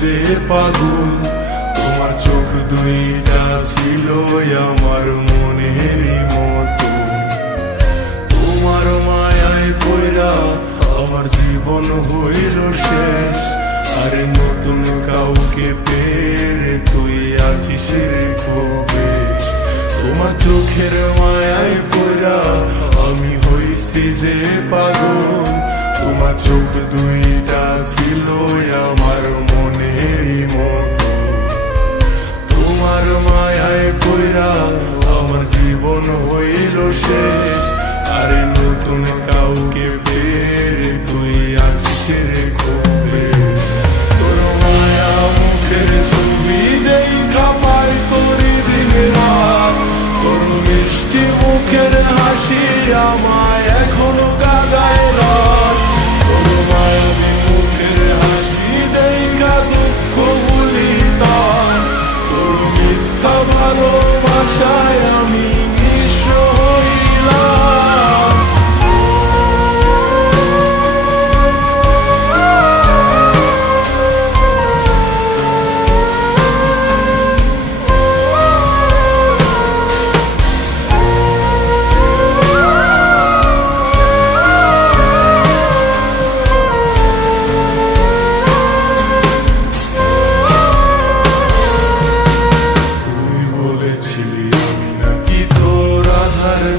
যে পাগল, তোমার চোখ দুইটা ছিল আমার মনের মতো। তোমার মায়ায় পয়রা আমার জীবন হইল শেষ, আরে নতুন কাউকে পেয়ে তুই আছিস রে কবে। তোমার চোখের মায়ায় পয়রা আমি হইছি যে পাগল, তোমার চোখ দুইটা ছিল আমার মনের মতো। তোমার মায়ায় পয়রা আমার জীবন হইল শেষ, আরে নতুন কাউকে পেয়ে তুই আছিস রে কবে। তোর মায়া মুখের ছবি দেখা পার করি দিন রাত, তোর মিষ্টি মুখের হাসি আমায় এখনো গাদায় রাত। তোর মায়াবী মুখের হাসি দেখা দুঃখ ভুলি তার, তোর মিথ্যা ভালোবাসায় আমি নিঃস্ব হইলাম।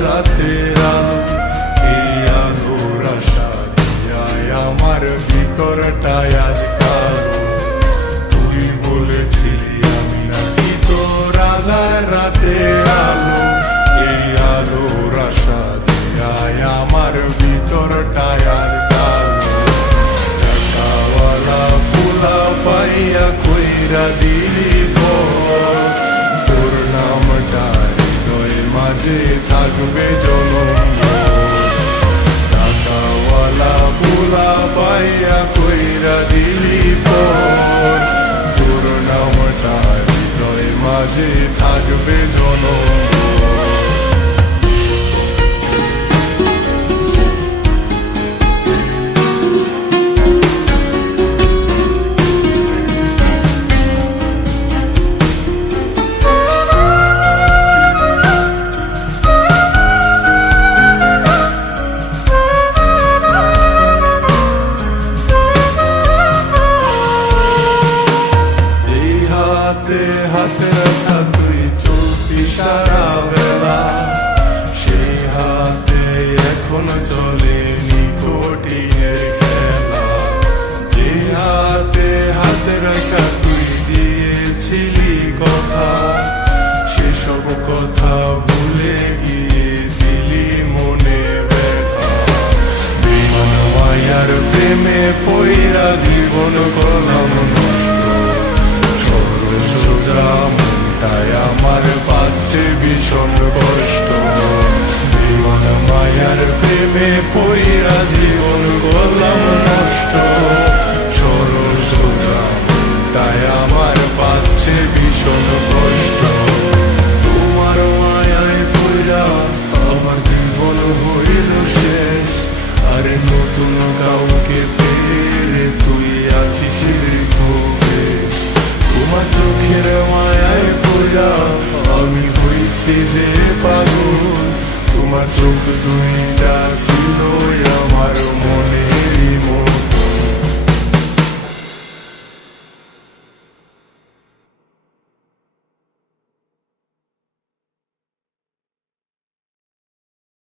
রাতের আলো, এই আলোর আশা দিয়ায় আমার ভিতরটায় আজ কালো। তুই বলেছিলি আমি নাকি তোর আধার রাতের আলো, এই আলোর আশা দিয়ায় আমার ভিতরটায় আজ কালো। টাকাওয়ালা পোলা পাইয়া কইরা দিলি পর, তোর নামটা মাঝে থাকবে জনম। টাকাওয়ালা পোলা পাইয়া কইরা দিলি পর, তোর নামটা হৃদয় মাঝে থাকবে জনম। হাতে রাখা তুই চলতি সারা বেলা, সেই হাতে এখনো চলে নিকোটিনের খেলা। যে হাতে হাতে রাখা তুই দিয়েছিলি কথা, সেসব কথা ভুলে গিয়ে দিলি মনে ব্যথা। বিমান মায়ার প্রেমে পইরা জীবন করলাম নষ্ট, সোজা মনটায় আমার পাচ্ছে ভীষণ কষ্ট। বিমান মায়ার প্রেমে পইরা জীবন করলাম নষ্ট, সরল সোজা মনটায় আমার পাচ্ছে ভীষণ কষ্ট। তোমার মায়ায় পইরা আমার জীবন হইল শেষ, আরে নতুন কাউকে পেয়ে তুই আছিস রে কবে। তোমার চোখের মায়ায় পয়রা আমি হইছি যে পাগল, তোমার চোখ দুইটা ছিল আমার মনে